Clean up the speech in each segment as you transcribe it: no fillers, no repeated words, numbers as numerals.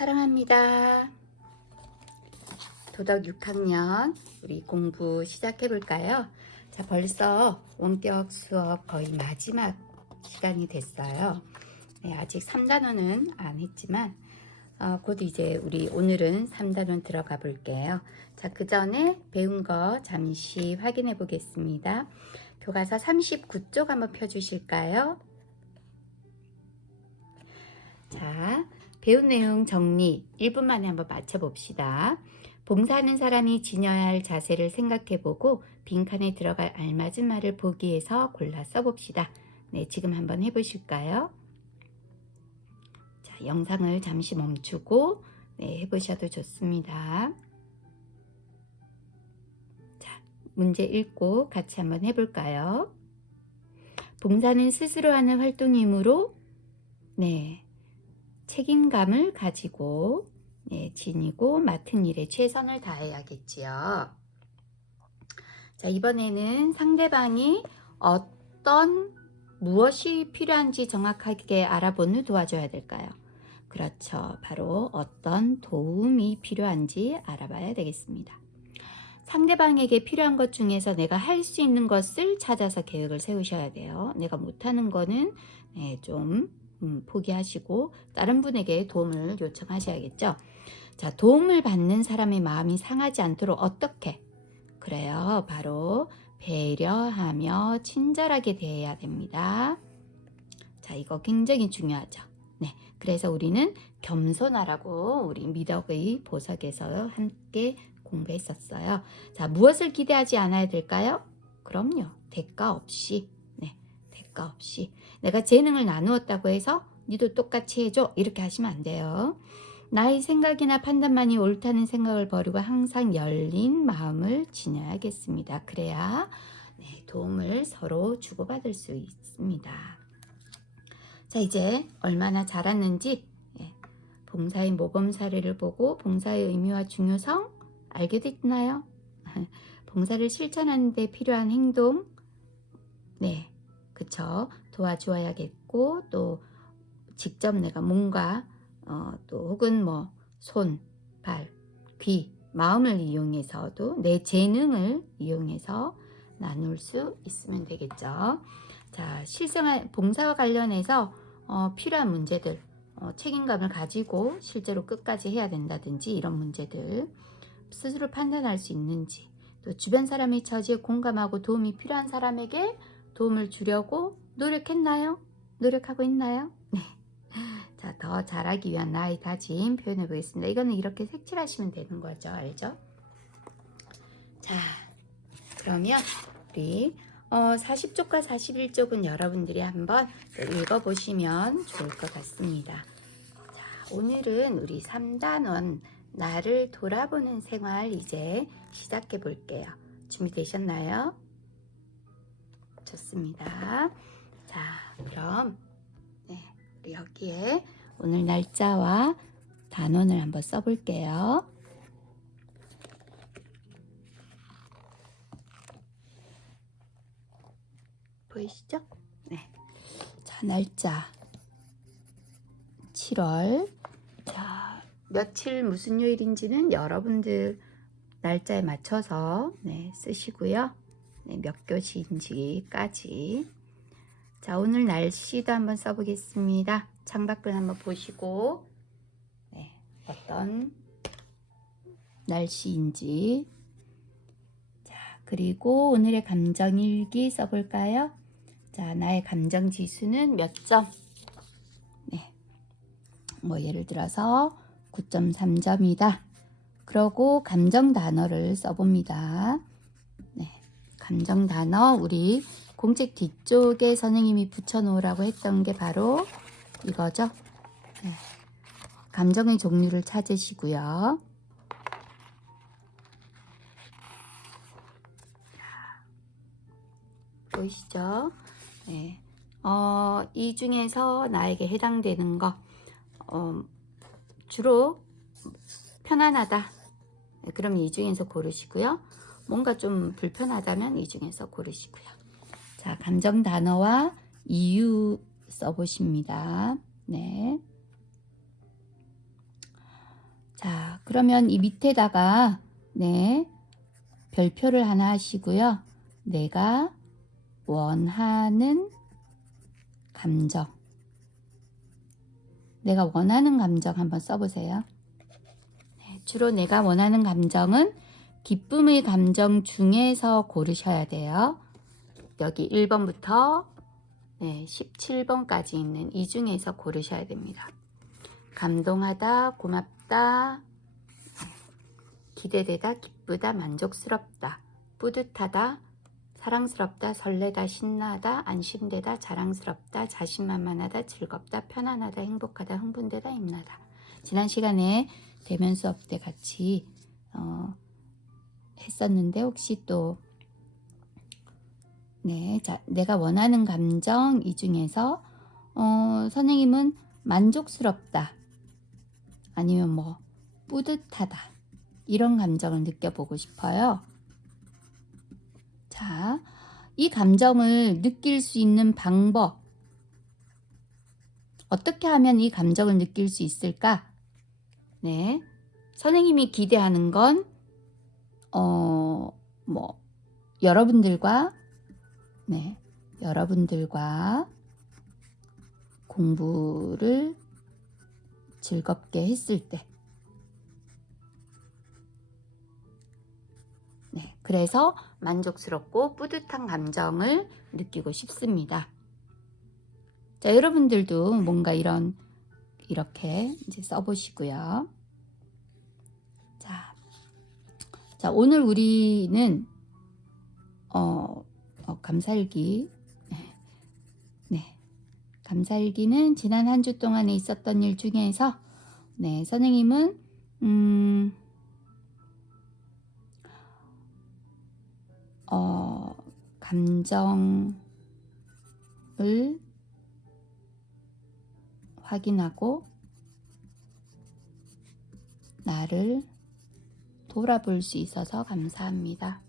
사랑합니다. 도덕 6학년 우리 공부 시작해 볼까요? 자, 벌써 원격 수업 거의 마지막 시간이 됐어요. 네, 아직 3단원은 안 했지만 곧 이제 우리 오늘은 3단원 들어가 볼게요. 자, 그 전에 배운 거 잠시 확인해 보겠습니다. 교과서 39쪽 한번 펴주실까요? 자, 배운 내용 정리 1분 만에 한번 맞춰봅시다. 봉사하는 사람이 지녀야 할 자세를 생각해보고 빈칸에 들어갈 알맞은 말을 보기에서 골라 써봅시다. 네, 지금 한번 해보실까요? 자, 영상을 잠시 멈추고 해보셔도 좋습니다. 자, 문제 읽고 같이 한번 해볼까요? 봉사는 스스로 하는 활동이므로 책임감을 가지고 지니고 맡은 일에 최선을 다해야겠지요. 자, 이번에는 상대방이 무엇이 필요한지 정확하게 알아보는 도와줘야 될까요? 그렇죠. 바로 어떤 도움이 필요한지 알아봐야 되겠습니다. 상대방에게 필요한 것 중에서 내가 할 수 있는 것을 찾아서 계획을 세우셔야 돼요. 내가 못하는 거는 좀 포기하시고 다른 분에게 도움을 요청하셔야겠죠. 자, 도움을 받는 사람의 마음이 상하지 않도록 어떻게? 그래요. 바로 배려하며 친절하게 대해야 됩니다. 자, 이거 굉장히 중요하죠. 네, 그래서 우리는 겸손하라고 우리 미덕의 보석에서 함께 공부했었어요. 자, 무엇을 기대하지 않아야 될까요? 그럼요. 대가 없이. 대가 없이. 내가 재능을 나누었다고 해서 니도 똑같이 해줘. 이렇게 하시면 안 돼요. 나의 생각이나 판단만이 옳다는 생각을 버리고 항상 열린 마음을 지녀야겠습니다. 그래야 도움을 서로 주고받을 수 있습니다. 자, 이제 얼마나 잘했는지 봉사의 모범 사례를 보고 봉사의 의미와 중요성 알게 됐나요? 봉사를 실천하는 데 필요한 행동 그쵸. 도와주어야겠고 또 직접 내가 뭔가 또 혹은 뭐 손, 발, 귀, 마음을 이용해서도 내 재능을 이용해서 나눌 수 있으면 되겠죠. 자, 실생활 봉사와 관련해서 필요한 문제들 책임감을 가지고 실제로 끝까지 해야 된다든지 이런 문제들 스스로 판단할 수 있는지 또 주변 사람의 처지에 공감하고 도움이 필요한 사람에게 도움을 주려고 노력했나요? 노력하고 있나요? 네. 자, 더 잘하기 위한 나의 다짐 표현해 보겠습니다. 이거는 이렇게 색칠하시면 되는 거죠. 알죠? 자, 그러면 우리 40쪽과 41쪽은 여러분들이 한번 읽어보시면 좋을 것 같습니다. 자, 오늘은 우리 3단원 나를 돌아보는 생활 이제 시작해 볼게요. 준비되셨나요? 좋습니다. 자, 그럼 우리 여기에 오늘 날짜와 단원을 한번 써볼게요. 보이시죠? 네. 자, 날짜 7월. 자, 며칠 무슨 요일인지는 여러분들 날짜에 맞춰서 쓰시고요. 몇 교시인지까지. 자, 오늘 날씨도 한번 써보겠습니다. 창밖을 한번 보시고 어떤 날씨인지. 자, 그리고 오늘의 감정일기 써볼까요? 자, 나의 감정 지수는 몇 점? 뭐 예를 들어서 9.3점이다. 그러고 감정 단어를 써봅니다. 감정 단어 우리 공책 뒤쪽에 선생님이 붙여놓으라고 했던 게 바로 이거죠. 감정의 종류를 찾으시고요. 보이시죠? 이 중에서 나에게 해당되는 거 주로 편안하다. 그럼 이 중에서 고르시고요. 뭔가 좀 불편하다면 이 중에서 고르시고요. 자, 감정 단어와 이유 써보십니다. 그러면 이 밑에다가 네, 별표를 하나 하시고요. 내가 원하는 감정. 내가 원하는 감정 한번 써보세요. 네, 주로 내가 원하는 감정은 기쁨의 감정 중에서 고르셔야 돼요. 여기 1번부터 네, 17번까지 있는 이 중에서 고르셔야 됩니다. 감동하다, 고맙다, 기대되다, 기쁘다, 만족스럽다, 뿌듯하다, 사랑스럽다, 설레다, 신나다, 안심되다, 자랑스럽다, 자신만만하다, 즐겁다, 편안하다, 행복하다, 흥분되다, 힘나다. 지난 시간에 대면 수업 때 같이 했었는데 혹시 또 네, 자, 내가 원하는 감정 이 중에서 선생님은 만족스럽다 아니면 뭐 뿌듯하다 이런 감정을 느껴보고 싶어요. 자, 이 감정을 느낄 수 있는 방법 어떻게 하면 이 감정을 느낄 수 있을까? 네, 선생님이 기대하는 건 뭐 여러분들과 네, 여러분들과 공부를 즐겁게 했을 때 네, 그래서 만족스럽고 뿌듯한 감정을 느끼고 싶습니다. 자, 여러분들도 뭔가 이렇게 이제 써보시고요. 자, 오늘 우리는 감사일기 네, 감사일기는 지난 한 주 동안에 있었던 일 중에서 네, 선생님은 감정을 확인하고 나를 돌아볼 수 있어서 감사합니다.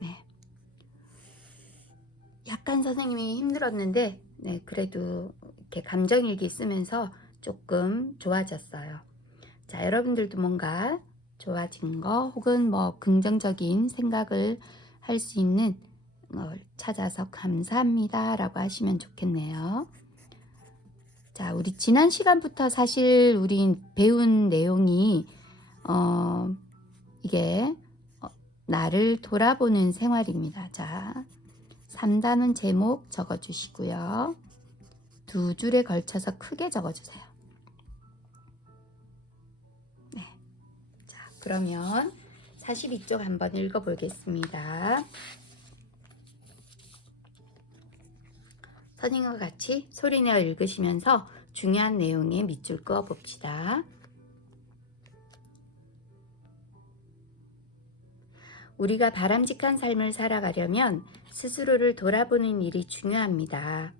네. 약간 선생님이 힘들었는데 네, 그래도 이렇게 감정일기 쓰면서 조금 좋아졌어요. 자, 여러분들도 뭔가 좋아진 거 혹은 뭐 긍정적인 생각을 할 수 있는 걸 찾아서 감사합니다 라고 하시면 좋겠네요. 자, 우리 지난 시간부터 사실 우리 배운 내용이 이게 나를 돌아보는 생활입니다. 자, 3단원 제목 적어주시고요. 2줄에 걸쳐서 크게 적어주세요. 네. 자, 그러면 42쪽 한번 읽어보겠습니다. 선생님과 같이 소리내어 읽으시면서 중요한 내용에 밑줄 그어 봅시다. 우리가 바람직한 삶을 살아가려면 스스로를 돌아보는 일이 중요합니다.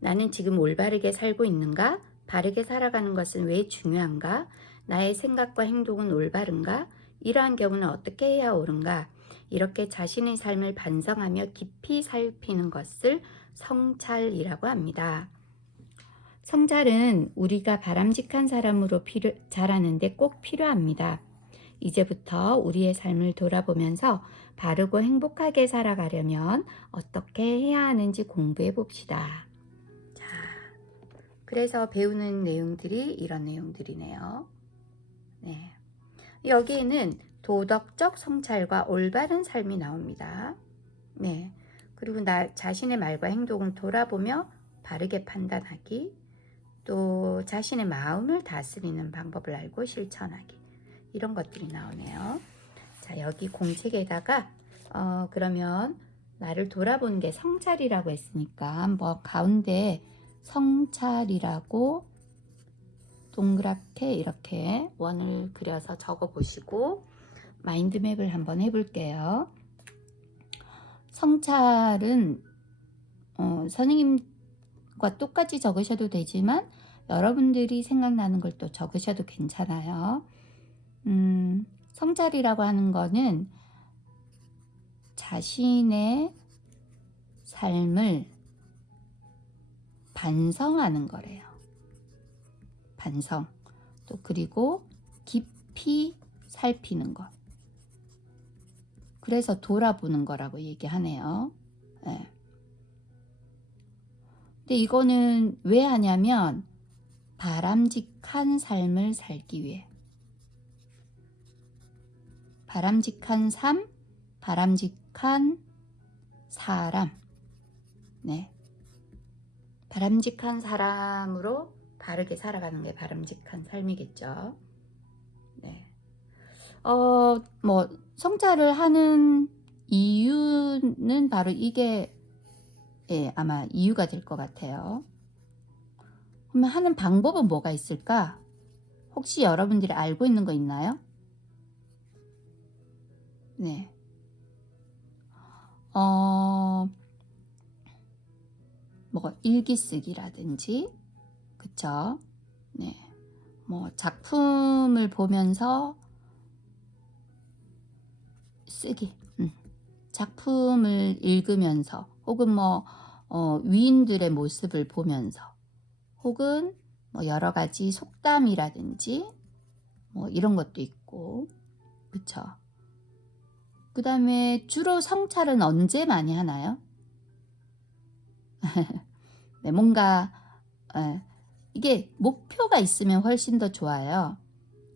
나는 지금 올바르게 살고 있는가? 바르게 살아가는 것은 왜 중요한가? 나의 생각과 행동은 올바른가? 이러한 경우는 어떻게 해야 옳은가? 이렇게 자신의 삶을 반성하며 깊이 살피는 것을 성찰이라고 합니다. 성찰은 우리가 바람직한 사람으로 자라는데 꼭 필요합니다. 이제부터 우리의 삶을 돌아보면서 바르고 행복하게 살아가려면 어떻게 해야 하는지 공부해 봅시다. 자, 그래서 배우는 내용들이 이런 내용들이네요. 네. 여기에는 도덕적 성찰과 올바른 삶이 나옵니다. 네. 그리고 나 자신의 말과 행동을 돌아보며 바르게 판단하기, 또 자신의 마음을 다스리는 방법을 알고 실천하기, 이런 것들이 나오네요. 자, 여기 공책에다가 그러면 나를 돌아보는 게 성찰이라고 했으니까 한번 가운데 성찰이라고 동그랗게 이렇게 원을 그려서 적어 보시고 마인드맵을 한번 해볼게요. 성찰은 선생님과 똑같이 적으셔도 되지만 여러분들이 생각나는 걸 또 적으셔도 괜찮아요. 성찰이라고 하는 거는 자신의 삶을 반성하는 거래요. 반성. 또 그리고 깊이 살피는 것. 그래서 돌아보는 거라고 얘기하네요. 네. 근데 이거는 왜 하냐면 바람직한 삶을 살기 위해. 바람직한 삶, 바람직한 사람. 네. 바람직한 사람으로 바르게 살아가는 게 바람직한 삶이겠죠. 네. 뭐 성찰을 하는 이유는 바로 이게 아마 이유가 될 것 같아요. 그러면 하는 방법은 뭐가 있을까? 혹시 여러분들이 알고 있는 거 있나요? 네. 뭐 일기 쓰기라든지, 그쵸? 네. 뭐 작품을 보면서 쓰기. 작품을 읽으면서, 혹은 뭐 위인들의 모습을 보면서, 혹은 뭐 여러 가지 속담이라든지 뭐 이런 것도 있고, 그쵸? 그 다음에 주로 성찰은 언제 많이 하나요? 네, 뭔가 이게 목표가 있으면 훨씬 더 좋아요.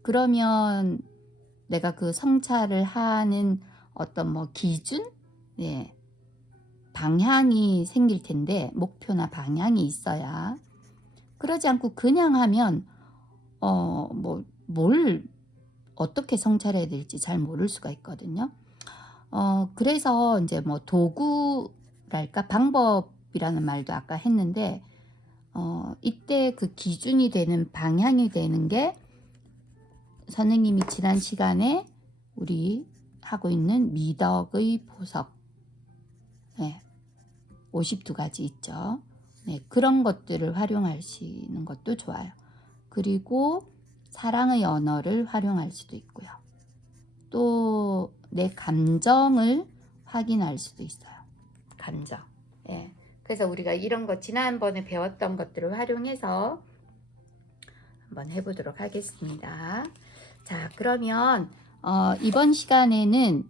그러면 내가 그 성찰을 하는 어떤 뭐 기준, 네, 방향이 생길 텐데, 목표나 방향이 있어야. 그러지 않고 그냥 하면 뭘 어떻게 성찰해야 될지 잘 모를 수가 있거든요. 그래서 이제 뭐 도구랄까, 방법이라는 말도 아까 했는데, 이때 그 기준이 되는, 방향이 되는 게 선생님이 지난 시간에 우리 하고 있는 미덕의 보석, 네, 52가지 있죠. 네, 그런 것들을 활용하시는 것도 좋아요. 그리고 사랑의 언어를 활용할 수도 있고요. 또 내 감정을 확인할 수도 있어요. 감정. 예. 그래서 우리가 이런 거 지난번에 배웠던 것들을 활용해서 한번 해보도록 하겠습니다. 자, 그러면 이번 시간에는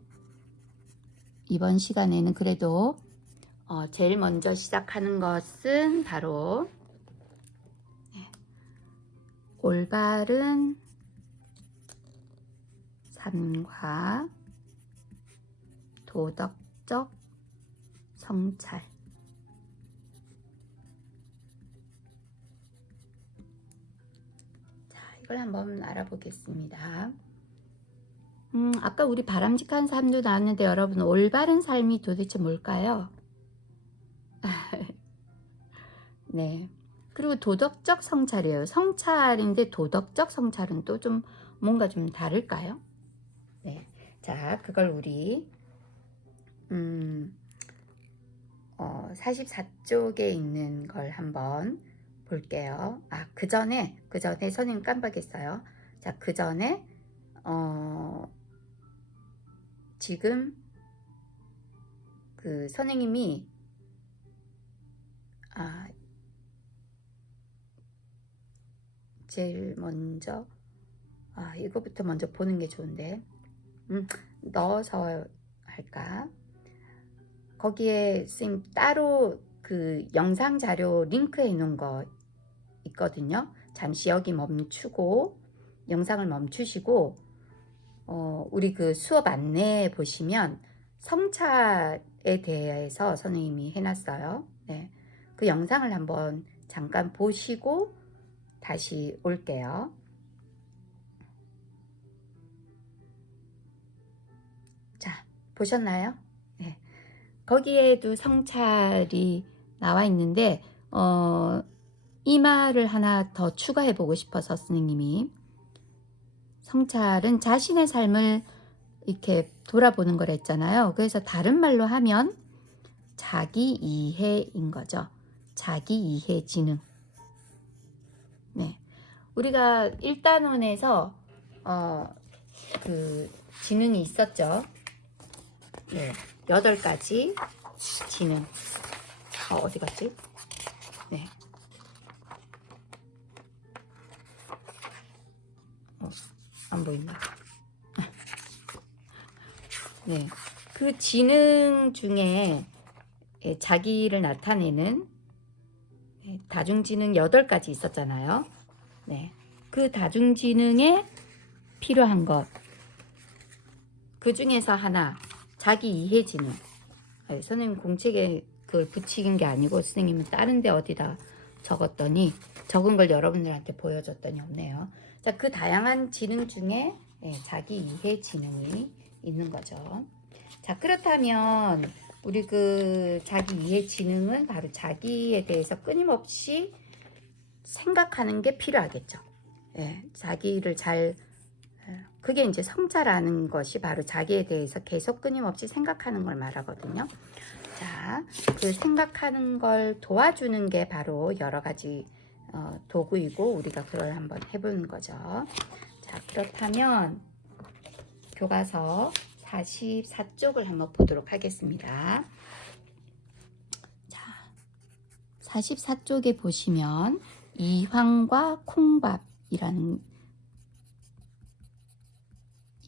그래도 제일 먼저 시작하는 것은 바로 올바른 삶과 도덕적 성찰. 자, 이걸 한번 알아보겠습니다. 아까 우리 바람직한 삶도 나왔는데, 여러분 올바른 삶이 도대체 뭘까요? 네. 그리고 도덕적 성찰이에요. 성찰인데 도덕적 성찰은 또 좀 뭔가 좀 다를까요? 네. 자, 그걸 우리 44쪽에 있는 걸 한번 볼게요. 그 전에 선생님 깜빡했어요. 자, 그 전에 지금 그 선생님이 제일 먼저 이거부터 먼저 보는 게 좋은데, 넣어서 할까? 거기에 선생님 따로 그 영상 자료 링크해 놓은 거 있거든요. 잠시 여기 멈추고 영상을 멈추시고 우리 그 수업 안내에 보시면 성찰에 대해서 선생님이 해놨어요. 네. 그 영상을 한번 잠깐 보시고 다시 올게요. 자, 보셨나요? 네. 거기에도 성찰이 나와 있는데 이 말을 하나 더 추가해 보고 싶어서, 선생님이 성찰은 자신의 삶을 이렇게 돌아보는 걸 했잖아요. 그래서 다른 말로 하면 자기 이해인 거죠. 자기 이해 지능. 네. 우리가 1단원에서 그 지능이 있었죠. 네. 8가지 지능. 어디 갔지? 네. 안 보인다. 네, 그 지능 중에 자기를 나타내는 다중지능 8가지 있었잖아요. 네, 그 다중지능에 필요한 것, 그 중에서 하나, 자기 이해 지능. 선생님 공책에 그걸 붙이는 게 아니고 선생님은 다른 데 어디다 적었더니, 적은 걸 여러분들한테 보여줬더니 없네요. 자, 그 다양한 지능 중에 자기 이해 지능이 있는 거죠. 자, 그렇다면 우리 그 자기 이해 지능은 바로 자기에 대해서 끊임없이 생각하는 게 필요하겠죠. 자기를 잘, 그게 이제 성자라는 것이 바로 자기에 대해서 계속 끊임없이 생각하는 걸 말하거든요. 자, 그 생각하는 걸 도와주는 게 바로 여러 가지 도구이고, 우리가 그걸 한번 해보는 거죠. 자, 그렇다면 교과서 44쪽을 한번 보도록 하겠습니다. 자, 44쪽에 보시면 이황과 콩밥이라는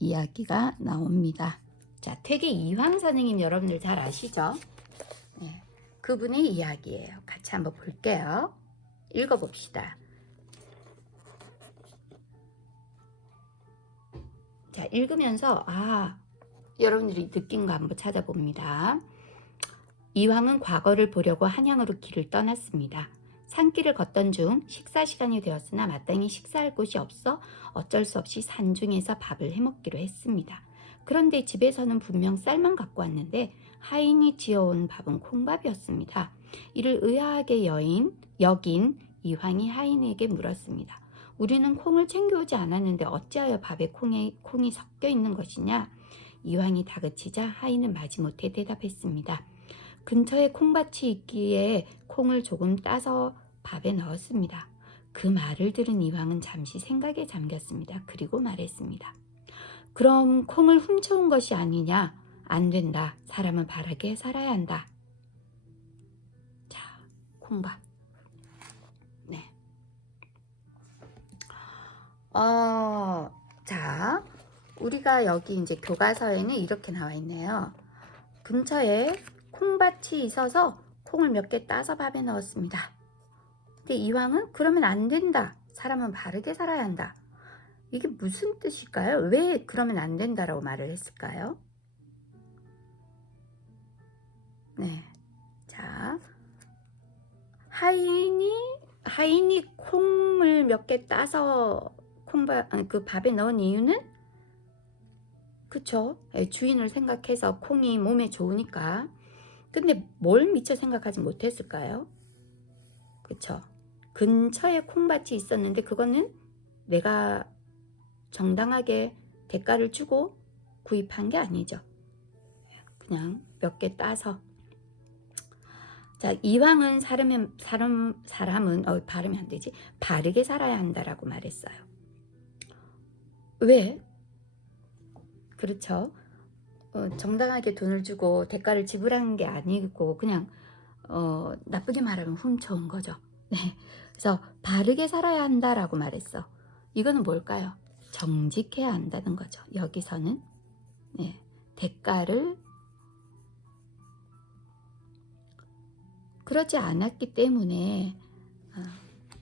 이야기가 나옵니다. 자, 퇴계 이황 선생님 여러분들 잘 아시죠? 네, 그분의 이야기예요. 같이 한번 볼게요. 읽어봅시다. 자, 읽으면서 여러분들이 느낀 거 한번 찾아봅니다. 이황은 과거를 보려고 한양으로 길을 떠났습니다. 산길을 걷던 중 식사 시간이 되었으나 마땅히 식사할 곳이 없어 어쩔 수 없이 산중에서 밥을 해먹기로 했습니다. 그런데 집에서는 분명 쌀만 갖고 왔는데 하인이 지어온 밥은 콩밥이었습니다. 이를 의아하게 여긴 이황이 하인에게 물었습니다. 우리는 콩을 챙겨오지 않았는데 어찌하여 밥에 콩이 섞여 있는 것이냐? 이황이 다그치자 하인은 마지못해 대답했습니다. 근처에 콩밭이 있기에 콩을 조금 따서 밥에 넣었습니다. 그 말을 들은 이황은 잠시 생각에 잠겼습니다. 그리고 말했습니다. 그럼 콩을 훔쳐온 것이 아니냐? 안 된다. 사람은 바르게 살아야 한다. 자, 콩밥. 네. 자, 우리가 여기 이제 교과서에는 이렇게 나와 있네요. 근처에 콩밭이 있어서 콩을 몇 개 따서 밥에 넣었습니다. 근데 이황은 그러면 안 된다. 사람은 바르게 살아야 한다. 이게 무슨 뜻일까요? 왜 그러면 안 된다라고 말을 했을까요? 네. 자, 하인이 콩을 몇 개 따서 그 밥에 넣은 이유는 그쵸? 주인을 생각해서 콩이 몸에 좋으니까. 근데 뭘 미처 생각하지 못했을까요? 그쵸? 근처에 콩밭이 있었는데 그거는 내가 정당하게 대가를 주고 구입한 게 아니죠. 그냥 몇 개 따서. 자, 이황은 사람은 발음이 안 되지. 바르게 살아야 한다라고 말했어요. 왜? 그렇죠. 정당하게 돈을 주고 대가를 지불하는 게 아니고 그냥 나쁘게 말하면 훔쳐온 거죠. 네. 그래서 바르게 살아야 한다라고 말했어. 이거는 뭘까요? 정직해야 한다는 거죠. 여기서는 대가를 그러지 않았기 때문에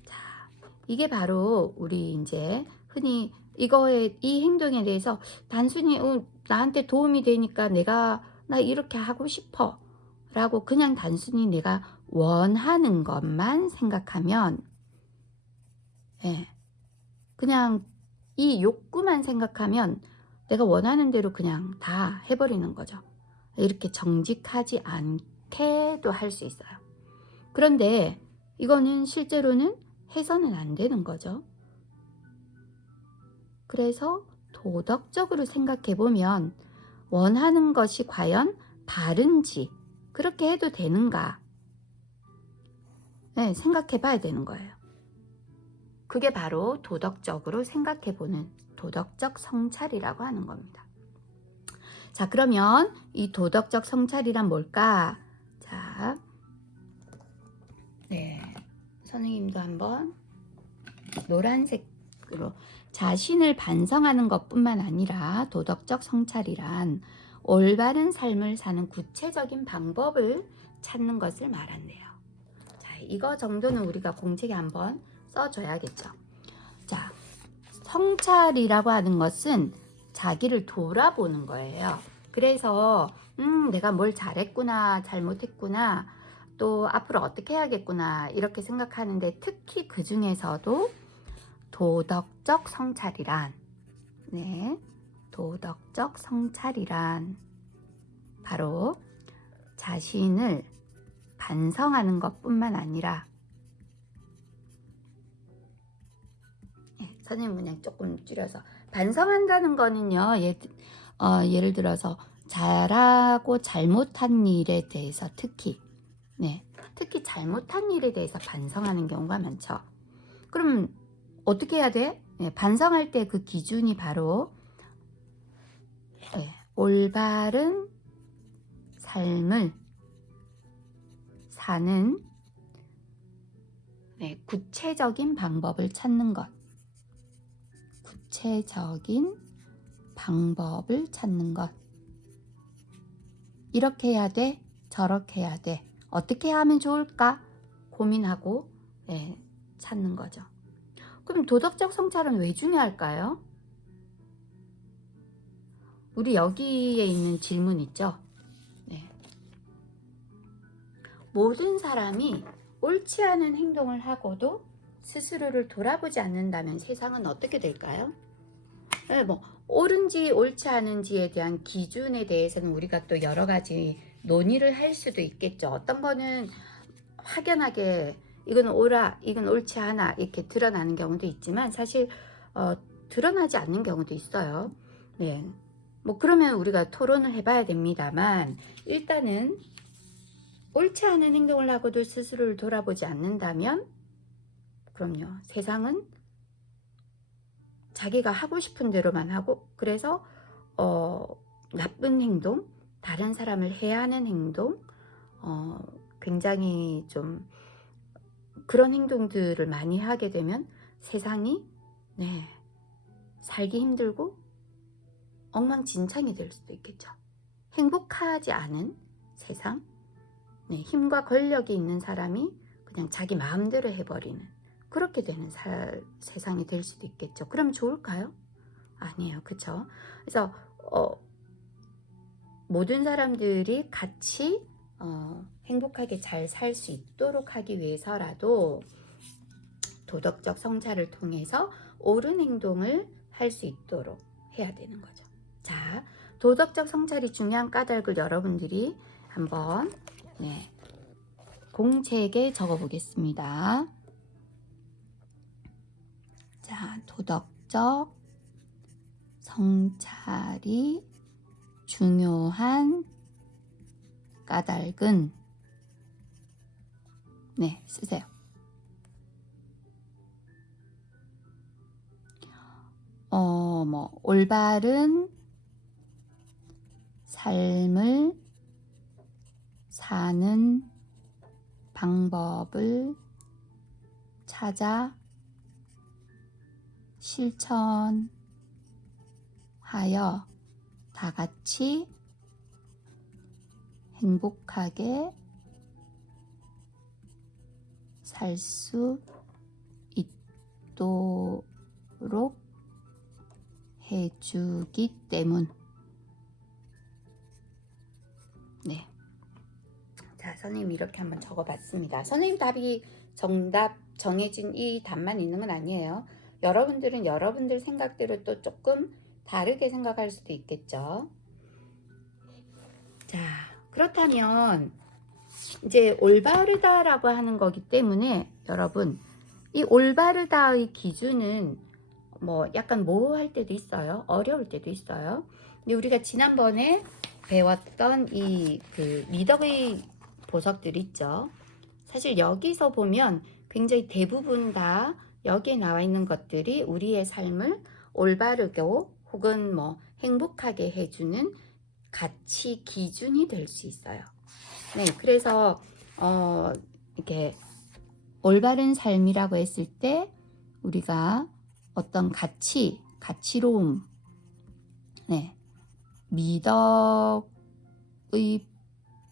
자, 이게 바로 우리 이제 흔히 이 행동에 대해서 단순히 나한테 도움이 되니까 나 이렇게 하고 싶어 라고 그냥 단순히 내가 원하는 것만 생각하면 그냥 이 욕구만 생각하면 내가 원하는 대로 그냥 다 해버리는 거죠. 이렇게 정직하지 않게도 할 수 있어요. 그런데 이거는 실제로는 해서는 안 되는 거죠. 그래서 도덕적으로 생각해 보면 원하는 것이 과연 바른지 그렇게 해도 되는가 생각해 봐야 되는 거예요. 그게 바로 도덕적으로 생각해 보는 도덕적 성찰이라고 하는 겁니다. 자, 그러면 이 도덕적 성찰이란 뭘까? 자, 선생님도 한번 노란색 그리고 자신을 반성하는 것뿐만 아니라 도덕적 성찰이란 올바른 삶을 사는 구체적인 방법을 찾는 것을 말한대요. 자, 이거 정도는 우리가 공책에 한번 써줘야겠죠. 자, 성찰이라고 하는 것은 자기를 돌아보는 거예요. 그래서 내가 뭘 잘했구나, 잘못했구나, 또 앞으로 어떻게 해야겠구나 이렇게 생각하는데, 특히 그 중에서도 도덕적 성찰이란, 도덕적 성찰이란 바로 자신을 반성하는 것뿐만 아니라, 선생님 그냥 조금 줄여서, 반성한다는 거는요, 예를 들어서 잘하고 잘못한 일에 대해서 특히 잘못한 일에 대해서 반성하는 경우가 많죠. 그럼 어떻게 해야 돼? 반성할 때 그 기준이 바로 올바른 삶을 사는 구체적인 방법을 찾는 것. 구체적인 방법을 찾는 것. 이렇게 해야 돼? 저렇게 해야 돼? 어떻게 하면 좋을까? 고민하고 찾는 거죠. 그럼 도덕적 성찰은 왜 중요할까요? 우리 여기에 있는 질문 있죠? 모든 사람이 옳지 않은 행동을 하고도 스스로를 돌아보지 않는다면 세상은 어떻게 될까요? 옳은지 옳지 않은지에 대한 기준에 대해서는 우리가 또 여러 가지 논의를 할 수도 있겠죠. 어떤 거는 확연하게 이건 옳아, 이건 옳지 않아 이렇게 드러나는 경우도 있지만, 사실 드러나지 않는 경우도 있어요. 그러면 우리가 토론을 해봐야 됩니다만, 일단은 옳지 않은 행동을 하고도 스스로를 돌아보지 않는다면, 그럼요, 세상은 자기가 하고 싶은 대로만 하고, 그래서 나쁜 행동, 다른 사람을 해하는 행동, 굉장히 좀 그런 행동들을 많이 하게 되면 세상이 살기 힘들고 엉망진창이 될 수도 있겠죠. 행복하지 않은 세상, 힘과 권력이 있는 사람이 그냥 자기 마음대로 해버리는, 그렇게 되는 세상이 될 수도 있겠죠. 그럼 좋을까요? 아니에요. 그쵸? 그래서 모든 사람들이 같이 행복하게 잘 살 수 있도록 하기 위해서라도 도덕적 성찰을 통해서 옳은 행동을 할 수 있도록 해야 되는 거죠. 자, 도덕적 성찰이 중요한 까닭을 여러분들이 한번 공책에 적어 보겠습니다. 자, 도덕적 성찰이 중요한 까닭은, 쓰세요. 올바른 삶을 사는 방법을 찾아 실천하여 다 같이 행복하게 살 수 있도록 해주기 때문. 자, 선생님 이렇게 한번 적어봤습니다. 선생님 답이 정답 정해진 이 답만 있는 건 아니에요. 여러분들은 여러분들 생각대로 또 조금 다르게 생각할 수도 있겠죠. 자, 그렇다면 이제 올바르다라고 하는 거기 때문에 여러분, 이 올바르다의 기준은 약간 모호할 때도 있어요. 어려울 때도 있어요. 근데 우리가 지난번에 배웠던 이 미덕의 보석들 있죠. 사실 여기서 보면 굉장히 대부분 다 여기에 나와 있는 것들이 우리의 삶을 올바르고 혹은 행복하게 해주는 가치 기준이 될 수 있어요. 그래서 이렇게 올바른 삶이라고 했을 때 우리가 어떤 가치로움, 네, 미덕의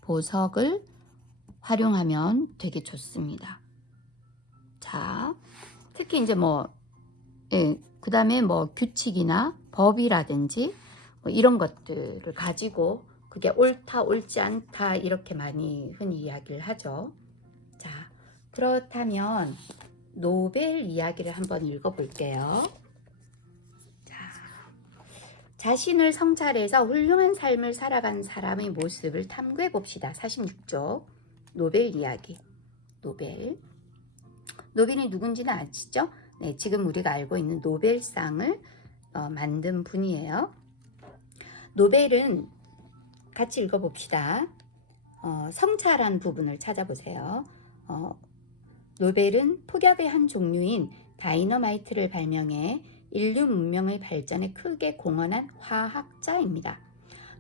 보석을 활용하면 되게 좋습니다. 자, 특히 이제 그 다음에 규칙이나 법이라든지 이런 것들을 가지고 그게 옳다, 옳지 않다 이렇게 많이 흔히 이야기를 하죠. 자, 그렇다면 노벨 이야기를 한번 읽어볼게요. 자, 자신을 성찰해서 훌륭한 삶을 살아간 사람의 모습을 탐구해 봅시다. 46조 노벨 이야기. 노벨이 누군지는 아시죠? 네, 지금 우리가 알고 있는 노벨상을 만든 분이에요. 노벨은 같이 읽어봅시다. 성찰한 부분을 찾아보세요. 노벨은 폭약의 한 종류인 다이너마이트를 발명해 인류 문명의 발전에 크게 공헌한 화학자입니다.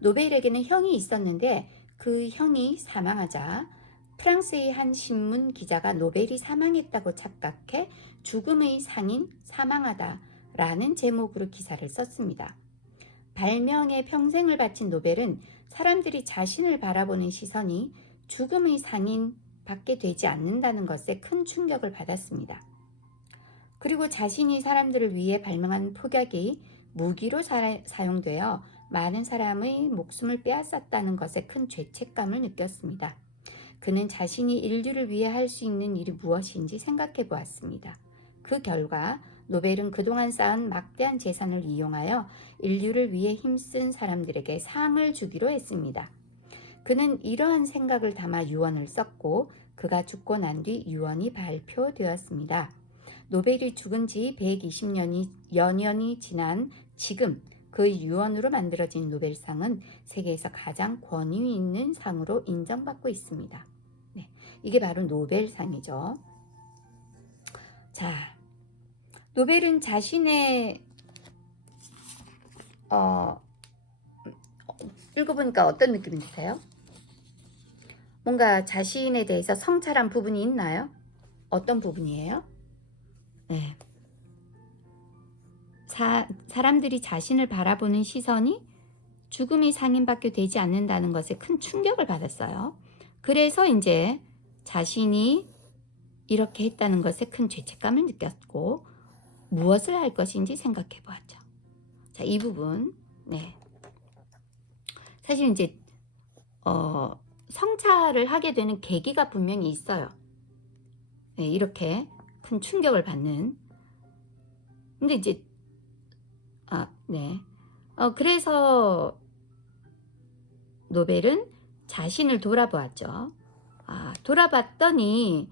노벨에게는 형이 있었는데 그 형이 사망하자 프랑스의 한 신문 기자가 노벨이 사망했다고 착각해 죽음의 상인 사망하다라는 제목으로 기사를 썼습니다. 발명에 평생을 바친 노벨은 사람들이 자신을 바라보는 시선이 죽음의 상인 밖에 되지 않는다는 것에 큰 충격을 받았습니다. 그리고 자신이 사람들을 위해 발명한 폭약이 무기로 사용되어 많은 사람의 목숨을 빼앗았다는 것에 큰 죄책감을 느꼈습니다. 그는 자신이 인류를 위해 할 수 있는 일이 무엇인지 생각해 보았습니다. 그 결과 노벨은 그동안 쌓은 막대한 재산을 이용하여 인류를 위해 힘쓴 사람들에게 상을 주기로 했습니다. 그는 이러한 생각을 담아 유언을 썼고 그가 죽고 난 뒤 유언이 발표되었습니다. 노벨이 죽은 지 120년이 지난 지금 그 유언으로 만들어진 노벨상은 세계에서 가장 권위 있는 상으로 인정받고 있습니다. 네, 이게 바로 노벨상이죠. 자, 노벨은 자신의 읽어보니까 어떤 느낌이 드세요? 뭔가 자신에 대해서 성찰한 부분이 있나요? 어떤 부분이에요? 네. 사람들이 자신을 바라보는 시선이 죽음의 상인밖에 되지 않는다는 것에 큰 충격을 받았어요. 그래서 이제 자신이 이렇게 했다는 것에 큰 죄책감을 느꼈고 무엇을 할 것인지 생각해 보았죠. 자, 이 부분, 네. 사실 이제 성찰을 하게 되는 계기가 분명히 있어요. 네, 이렇게 큰 충격을 받는. 근데 이제 네. 그래서 노벨은 자신을 돌아보았죠. 돌아봤더니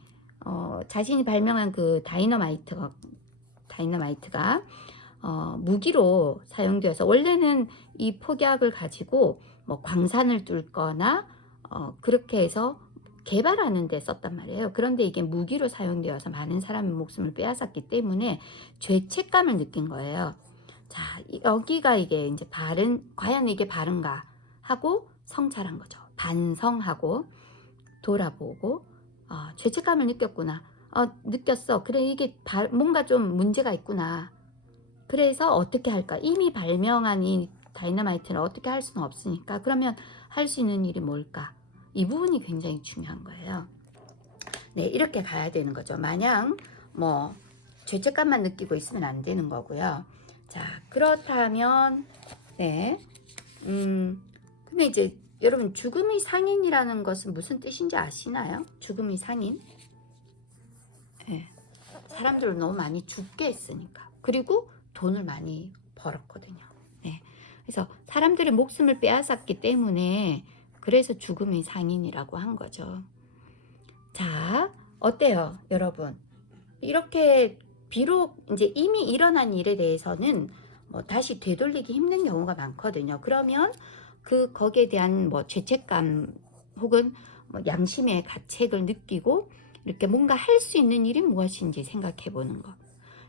자신이 발명한 그 다이너마이트가 무기로 사용되어서 원래는 이 폭약을 가지고 광산을 뚫거나 그렇게 해서 개발하는 데 썼단 말이에요. 그런데 이게 무기로 사용되어서 많은 사람의 목숨을 빼앗았기 때문에 죄책감을 느낀 거예요. 자, 여기가 이게 이제 과연 이게 바른가 하고 성찰한 거죠. 반성하고 돌아보고 죄책감을 느꼈구나. 느꼈어. 그래, 이게 뭔가 좀 문제가 있구나. 그래서 어떻게 할까? 이미 발명한 이 다이너마이트를 어떻게 할 수는 없으니까 그러면 할 수 있는 일이 뭘까? 이 부분이 굉장히 중요한 거예요. 네, 이렇게 가야 되는 거죠. 마냥 죄책감만 느끼고 있으면 안 되는 거고요. 자, 그렇다면 네, 근데 이제 여러분 죽음의 상인이라는 것은 무슨 뜻인지 아시나요? 죽음의 상인? 네, 사람들을 너무 많이 죽게 했으니까. 그리고 돈을 많이 벌었거든요. 네, 그래서 사람들의 목숨을 빼앗았기 때문에 그래서 죽음의 상인이라고 한 거죠. 자, 어때요, 여러분? 이렇게 비록 이제 이미 일어난 일에 대해서는 다시 되돌리기 힘든 경우가 많거든요. 그러면 거기에 대한 죄책감 혹은 양심의 가책을 느끼고 이렇게 뭔가 할 수 있는 일이 무엇인지 생각해 보는 것.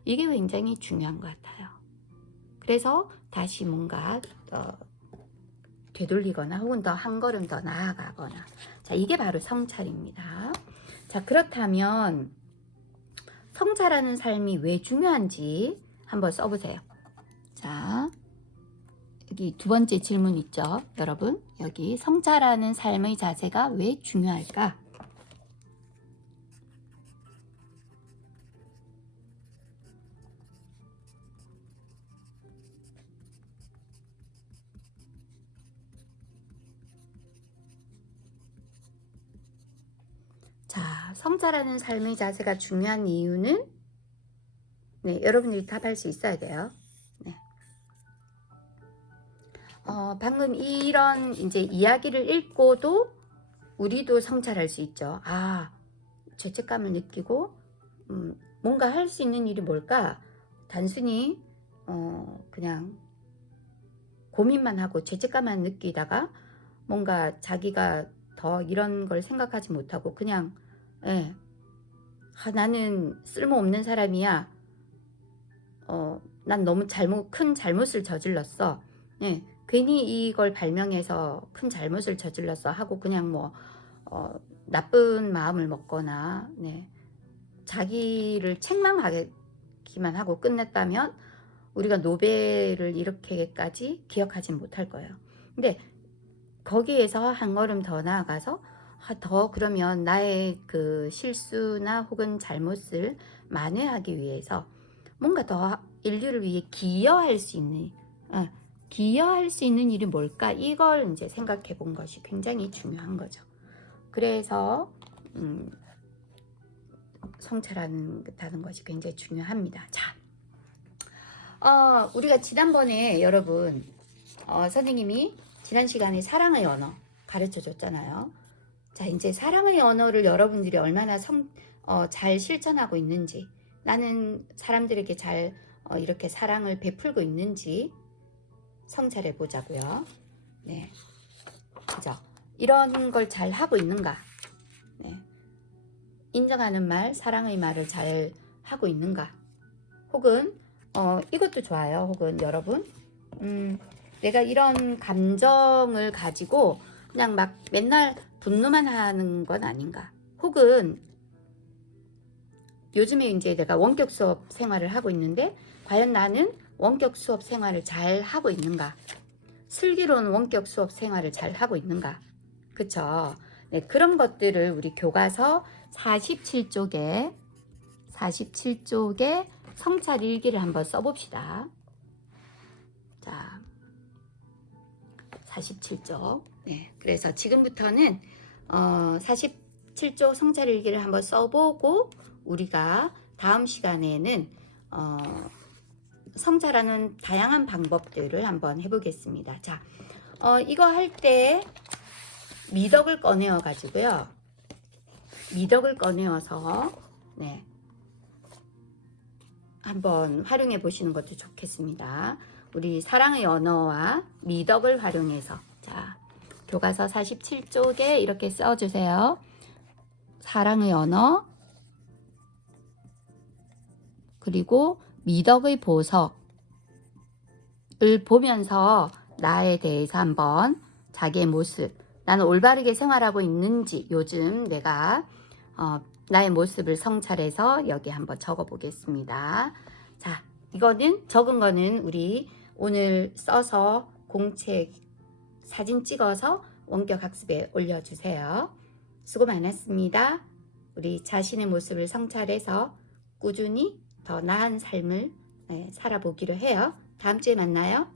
이게 굉장히 중요한 것 같아요. 그래서 다시 뭔가 되돌리거나 혹은 더 한 걸음 더 나아가거나. 자, 이게 바로 성찰입니다. 자, 그렇다면 성찰하는 삶이 왜 중요한지 한번 써보세요. 자, 여기 두 번째 질문 있죠, 여러분. 여기 성찰하는 삶의 자세가 왜 중요할까? 자, 성찰하는 삶의 자세가 중요한 이유는 네, 여러분들이 답할 수 있어야 돼요. 네. 방금 이런 이제 이야기를 읽고도 우리도 성찰할 수 있죠. 아, 죄책감을 느끼고 뭔가 할 수 있는 일이 뭘까? 단순히 그냥 고민만 하고 죄책감만 느끼다가 뭔가 자기가 더 이런 걸 생각하지 못하고 그냥 나는 쓸모없는 사람이야. 난 너무 큰 잘못을 저질렀어. 괜히 이걸 발명해서 큰 잘못을 저질렀어 하고 그냥 뭐 나쁜 마음을 먹거나 자기를 책망하기만 하고 끝냈다면 우리가 노벨을 이렇게까지 기억하지 못할 거예요. 근데 거기에서 한 걸음 더 나아가서 더 그러면 나의 그 실수나 혹은 잘못을 만회하기 위해서 뭔가 더 인류를 위해 기여할 수 있는 일이 뭘까? 이걸 이제 생각해 본 것이 굉장히 중요한 거죠. 그래서 성찰하는 것이 굉장히 중요합니다. 자, 우리가 지난번에 여러분 선생님이 지난 시간에 사랑의 언어 가르쳐 줬잖아요. 자, 이제 사랑의 언어를 여러분들이 얼마나 잘 실천하고 있는지, 나는 사람들에게 잘 이렇게 사랑을 베풀고 있는지 성찰해 보자고요. 네, 그죠? 이런 걸 잘 하고 있는가? 네. 인정하는 말, 사랑의 말을 잘 하고 있는가? 혹은 이것도 좋아요. 혹은 여러분, 내가 이런 감정을 가지고 그냥 막 맨날 분노만 하는 건 아닌가? 혹은 요즘에 이제 내가 원격 수업 생활을 하고 있는데 과연 나는 원격 수업 생활을 잘 하고 있는가? 슬기로운 원격 수업 생활을 잘 하고 있는가? 그쵸? 네, 그런 것들을 우리 교과서 47쪽에 성찰 일기를 한번 써봅시다. 자, 47쪽. 네, 그래서 지금부터는 47쪽 성찰 일기를 한번 써보고 우리가 다음 시간에는 성찰하는 다양한 방법들을 한번 해보겠습니다. 자, 이거 할 때 미덕을 꺼내어 가지고요. 미덕을 꺼내어서 한번 활용해 보시는 것도 좋겠습니다. 우리 사랑의 언어와 미덕을 활용해서, 자, 교과서 47쪽에 이렇게 써주세요. 사랑의 언어, 그리고 미덕의 보석을 보면서 나에 대해서 한번 자기의 모습, 나는 올바르게 생활하고 있는지 요즘 내가 나의 모습을 성찰해서 여기 한번 적어 보겠습니다. 자, 이거는 적은 거는 우리 오늘 써서 공책 사진 찍어서 원격 학습에 올려주세요. 수고 많았습니다. 우리 자신의 모습을 성찰해서 꾸준히 더 나은 삶을 살아보기로 해요. 다음 주에 만나요.